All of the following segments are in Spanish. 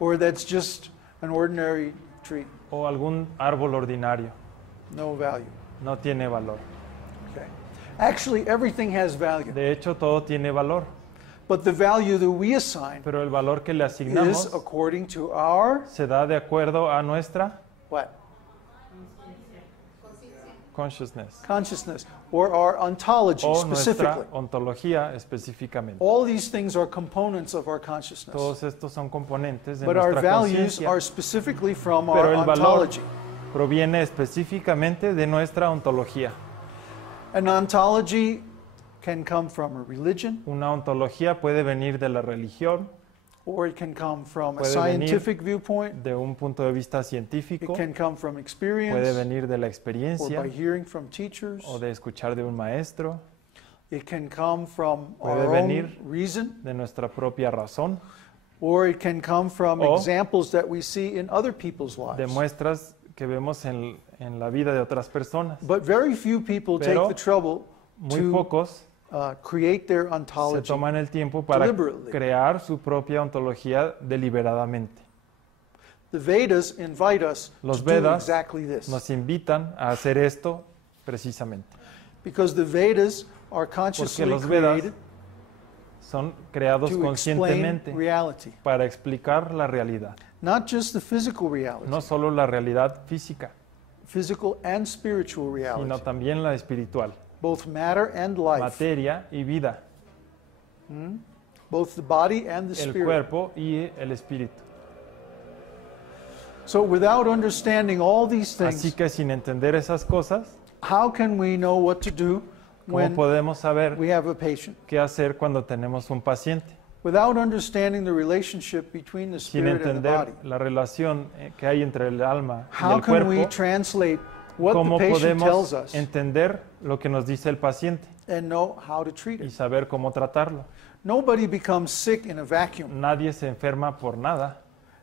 or that's just an ordinary tree. o algún árbol ordinario. No value. No tiene valor. Okay. Actually, everything has value. De hecho, todo tiene valor, But the value that we assign pero el valor que le is asignamos according to our se da de acuerdo a nuestra what? consciousness Consciousness, or our ontology o specifically. nuestra ontología específicamente. All these things are components of our consciousness. Todos estos son componentes de But our nuestra values conciencia, are specifically from pero our el valor ontology. proviene específicamente de nuestra ontología. An ontology can come from a religion, Una ontología puede venir de la religión, or it can come from a Puede venir scientific viewpoint. de un punto de vista It científico, can come from puede experience, venir de la or experiencia by hearing from teachers. o de escuchar de un maestro, It can come from Puede our own venir reason, de nuestra propia razón, or it can come from O examples that we see in other people's de lives. muestras que vemos en la vida de otras personas. But very few people take Pero the trouble Muy to pocos create their se ontology. toman el tiempo para deliberately. crear su propia ontología deliberadamente. The Vedas invite us Los to do Vedas exactly this. Nos invitan a hacer esto precisamente, Because the Vedas are porque consciously los Vedas created son creados to explain conscientemente reality. para explicar la realidad, Not just the physical reality, no solo la realidad física, physical and spiritual sino reality, también la espiritual, both matter and life, materia y vida, both the body and the el spirit. cuerpo y el espíritu. So without understanding all these Así things, que sin entender esas cosas, how can we know what to do ¿cómo when podemos saber we have a patient? qué hacer cuando tenemos un paciente? Without understanding the relationship between the Sin spirit and the body, entender la relación que hay entre el alma y how el can we cuerpo, translate what the ¿cómo patient tells podemos us entender lo que nos dice el paciente and know how to treat y it? saber cómo tratarlo? Nobody becomes sick in a vacuum. Nadie se enferma por nada.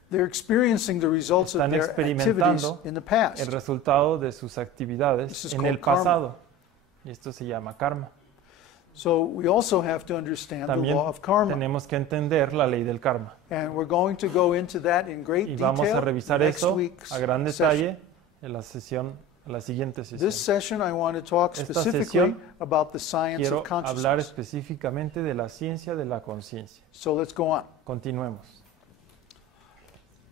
They're experiencing the results of Están their activities experimentando in the el past. resultado de sus actividades This is en el called karma. pasado. Y esto se llama karma. So we also have to understand the También law of karma. tenemos que entender la ley del karma. And we're going to go into that in great Y vamos a detail revisar next eso week's a gran session. detalle en la siguiente sesión. This session I want to talk Esta specifically sesión about the science Quiero of hablar consciousness. específicamente de la ciencia de la conciencia. So let's go on. Continuemos.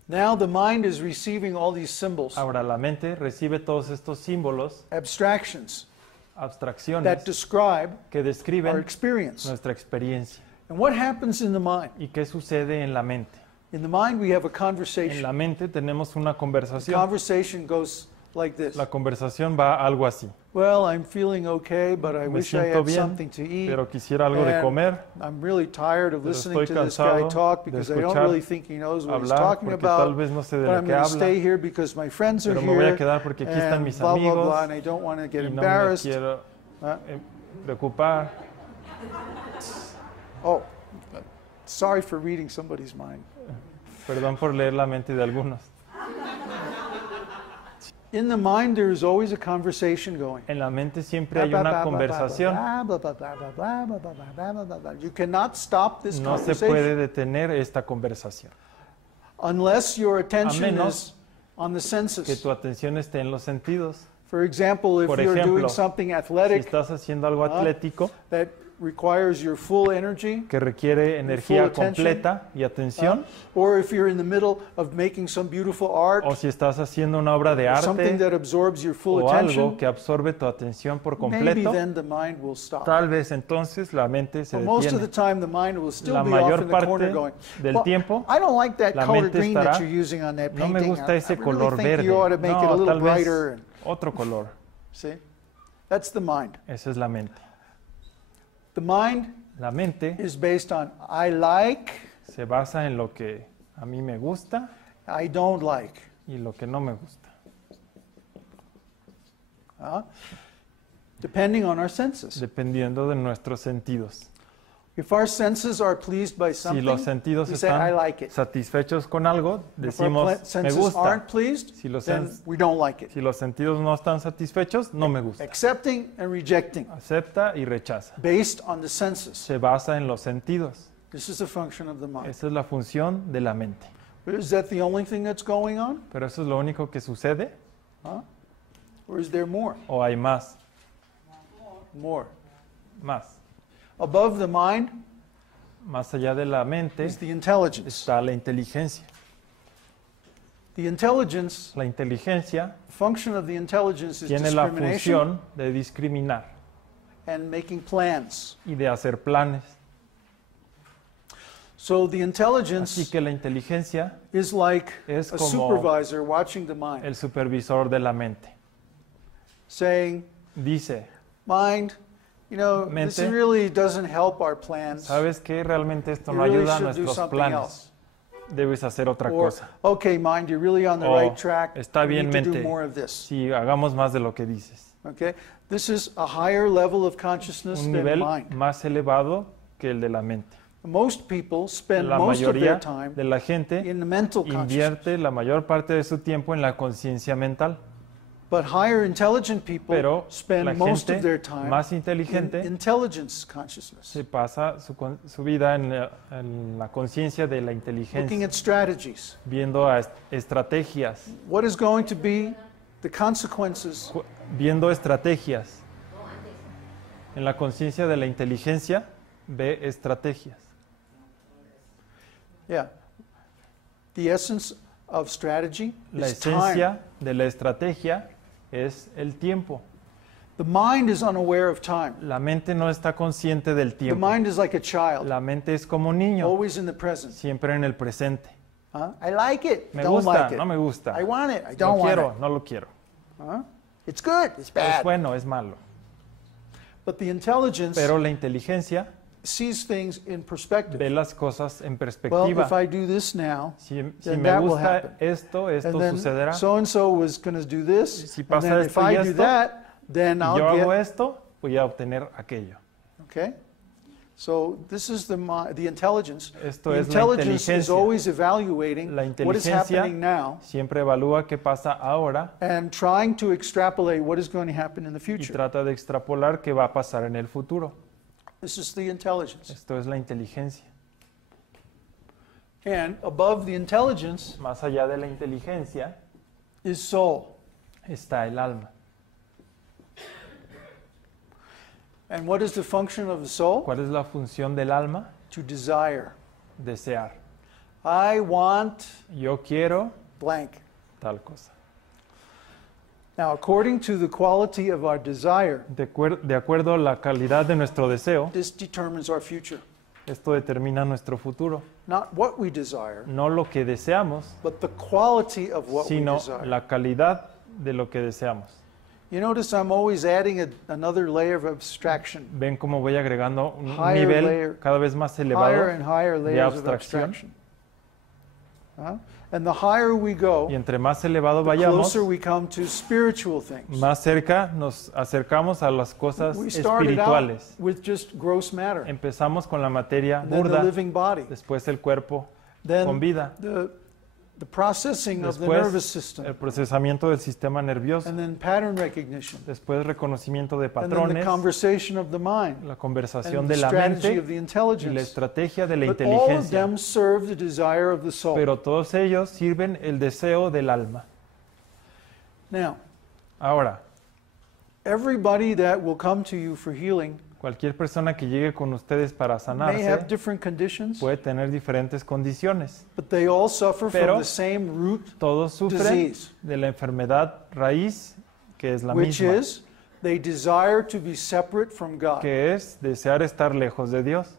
Now the mind is receiving all these symbols, Ahora la mente recibe todos estos símbolos, abstractions that abstracciones describe que our describen experience. nuestra experiencia. And what happens in the mind? ¿Y qué sucede en la mente? In the mind we have a En conversation. la mente tenemos una The conversación. conversation goes like this. La conversación va algo así. Well, I'm feeling okay, but I Me wish I siento had bien, something to eat. pero quisiera algo de And comer. I'm really tired of Pero listening estoy to this guy cansado talk de because I don't escuchar really think he knows what he's Hablar talking porque tal about. vez no sé de But lo I'm que going to stay habla, here because my friends are pero me voy a here. quedar porque aquí están And mis blah, blah, amigos blah, and I don't want to get y no me embarrassed. quiero Huh? preocupar. Oh, sorry for reading somebody's mind. Perdón por leer la mente de algunos. In the mind, there is always a conversation going. En la mente siempre hay una conversación. You cannot stop this No se conversation puede detener esta conversación. unless your attention menos is on the Que senses. tu atención esté en los sentidos. For example, if Por you're ejemplo, doing something Si athletic estás haciendo algo atlético that requires your full energy, que requiere energía attention. completa y atención, or if you're in the middle of making some beautiful art, o si estás haciendo una obra de something arte that absorbs your full o attention, algo que absorbe tu atención por maybe completo, then the mind will stop. tal vez entonces la mente se But most of the detiene. time, the mind will still La be off mayor in the corner parte going, del "Well, tiempo, I don't like that la color mente green that estará, you're using on that no me painting. gusta ese I really color think verde, you ought to make it a no, little tal vez brighter." And, otro color. see, that's the mind. Esa es la mente. The mind La mente is based on I like, se basa en lo que a mí me gusta I don't like. y lo que no me gusta, Depending on our senses. dependiendo de nuestros sentidos. If our senses are pleased by Si something, los sentidos we say I están like it. satisfechos con algo, If our decimos me senses gusta. aren't pleased, Si los then sens- we don't like it. Si los sentidos no están satisfechos, no me gusta. Accepting and rejecting, Acepta y rechaza. based on the senses. Se basa en los sentidos. This is a function of the mind. Esa es la función de la mente. Is that the only thing that's going on? Pero eso es lo único que sucede, Huh? Or is there more? o hay más, More. más. Above the mind Más allá de la mente is the intelligence. está la inteligencia. The intelligence, La inteligencia the function of the intelligence is tiene la discrimination función de discriminar and making plans. y de hacer planes. So the Así intelligence que la inteligencia is like es a como supervisor watching the mind, el supervisor de la mente. saying, Dice, mind, you know, this Mente. really doesn't help our plans. ¿sabes qué? Realmente esto You no really ayuda a should do nuestros something planes. else. Debes hacer otra Or, cosa. okay, mind, you're really on the O, right track. está We bien, need to do mente. more of this. Si hagamos más de lo que dices. Okay? This is a higher level of consciousness Un than nivel mind. más elevado que el de la mente. Most people spend La most of their mayoría time de la gente in the mental consciousness. invierte la mayor parte de su tiempo en la conciencia mental. But higher intelligent people Pero la spend most of their gente time más in inteligente intelligence consciousness, se pasa su vida en la conciencia de la looking inteligencia, at strategies. viendo estrategias, What is going to be the consequences viendo estrategias. En la conciencia de la inteligencia ve estrategias. Yeah. The essence of strategy La is time. esencia de la estrategia es el tiempo. The mind is unaware of time. La mente no está consciente del The tiempo. mind is like a child, La mente es como un niño, always in the present. siempre en el presente. I like it. Me don't gusta, like it. no me gusta. I want it. I Lo don't want quiero, it. no lo quiero. It's good. It's Es bad. bueno, es malo. But the intelligence Pero la inteligencia sees things in perspective. ve las cosas en Well, perspectiva. if I do this now, Si then me that will gusta happen. esto and then sucederá. so and so was going to do this, Si and pasa then if esto y I do esto, that, then Y yo I'll hago get. esto, voy a obtener aquello. Okay. So this is the intelligence. Esto The es la intelligence is inteligencia. always evaluating La what is inteligencia happening now siempre evalúa qué pasa ahora and trying to extrapolate what is going to happen in the y future. trata de extrapolar qué va a pasar en el futuro. This is the intelligence. Esto es la inteligencia. And above the intelligence Más allá de la inteligencia is soul. está el alma. And what is the function of the soul? ¿Cuál es la función del alma? To desire. Desear. I want Yo quiero blank. tal cosa. Now, according to the quality of our desire, De acuerdo a la calidad de nuestro deseo, this determines our future. esto determina nuestro futuro. Not what we desire, No lo que deseamos, but the quality of what we sino desire. la calidad de lo que deseamos. You notice I'm always adding another layer of abstraction. Ven cómo voy agregando un Higher nivel layer, cada vez más Higher elevado and higher layers of abstracción. abstraction. And the higher we go, y entre más elevado the vayamos, closer we come to spiritual things. más cerca nos acercamos a las cosas We started out espirituales. with just gross matter, Empezamos con la materia and then the burda, living body, después el cuerpo then con vida, the processing of the después nervous system, el procesamiento del sistema nervioso, and then pattern recognition, después reconocimiento de and then the patrones, conversation of the mind, la conversación and de the la strategy mente of the y la intelligence. estrategia de la But all of inteligencia. them serve the desire of the soul. Pero todos ellos sirven el deseo del alma. Now, Ahora, everybody that will come to you for healing cualquier persona que llegue con ustedes para may sanarse have different conditions, puede tener diferentes condiciones. but they all suffer Pero from the same root, Todos sufren Disease. de la enfermedad raíz, que es la which misma, is they desire to be separate from God. que es desear estar lejos de Dios.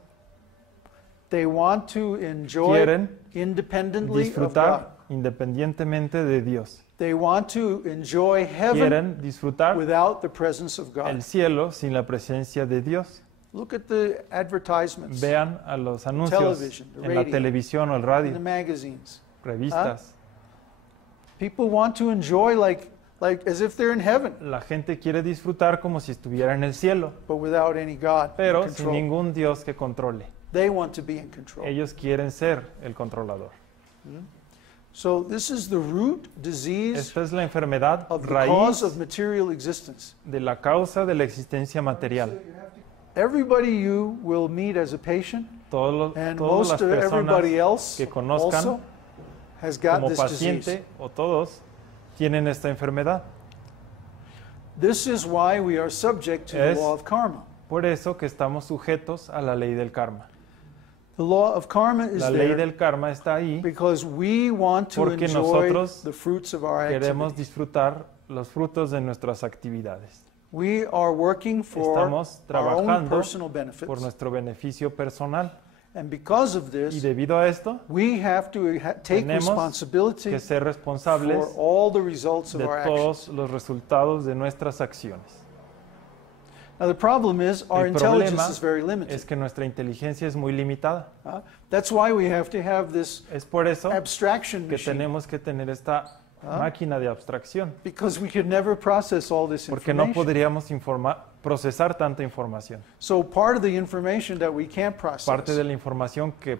They want to enjoy Quieren independently of God. disfrutar independientemente de Dios. They want to enjoy heaven Quieren disfrutar without the presence of el God. cielo sin la presencia de Dios. Look at the advertisements Vean a los anuncios television, the en la radio, televisión o el in radio, the magazines. revistas. People want to enjoy like as if they're in heaven, La gente quiere disfrutar como si estuviera en el cielo, but without any God in pero sin control. ningún Dios que controle. They want to be in control. Ellos quieren ser el controlador. So this is the root disease Esta es la enfermedad of the cause raíz of material existence. de la causa de la existencia material. Everybody you will meet as a patient, Todas and las most of everybody personas else que conozcan also, has got como this paciente disease. o todos tienen esta enfermedad. This is why we are subject to the Es- law of karma. Por eso que estamos sujetos a la ley del karma. The law of karma is La ley there del karma está ahí, because we want to porque enjoy nosotros the fruits of our queremos activity. disfrutar los frutos de nuestras actividades. We are working for Estamos our own trabajando personal benefits. por nuestro beneficio personal. And because of Y this, debido a esto, we have to take tenemos responsibility que ser responsables for all the results of de our actions. todos los resultados de nuestras acciones. Now the problem is our El intelligence problema is very limited. es que nuestra inteligencia es muy limitada. That's why we have to have this Es por eso abstraction que machine, tenemos que tener esta máquina de abstracción, because we could never process all this porque no information. podríamos procesar tanta información. So part of the information that we can't process Parte de la información que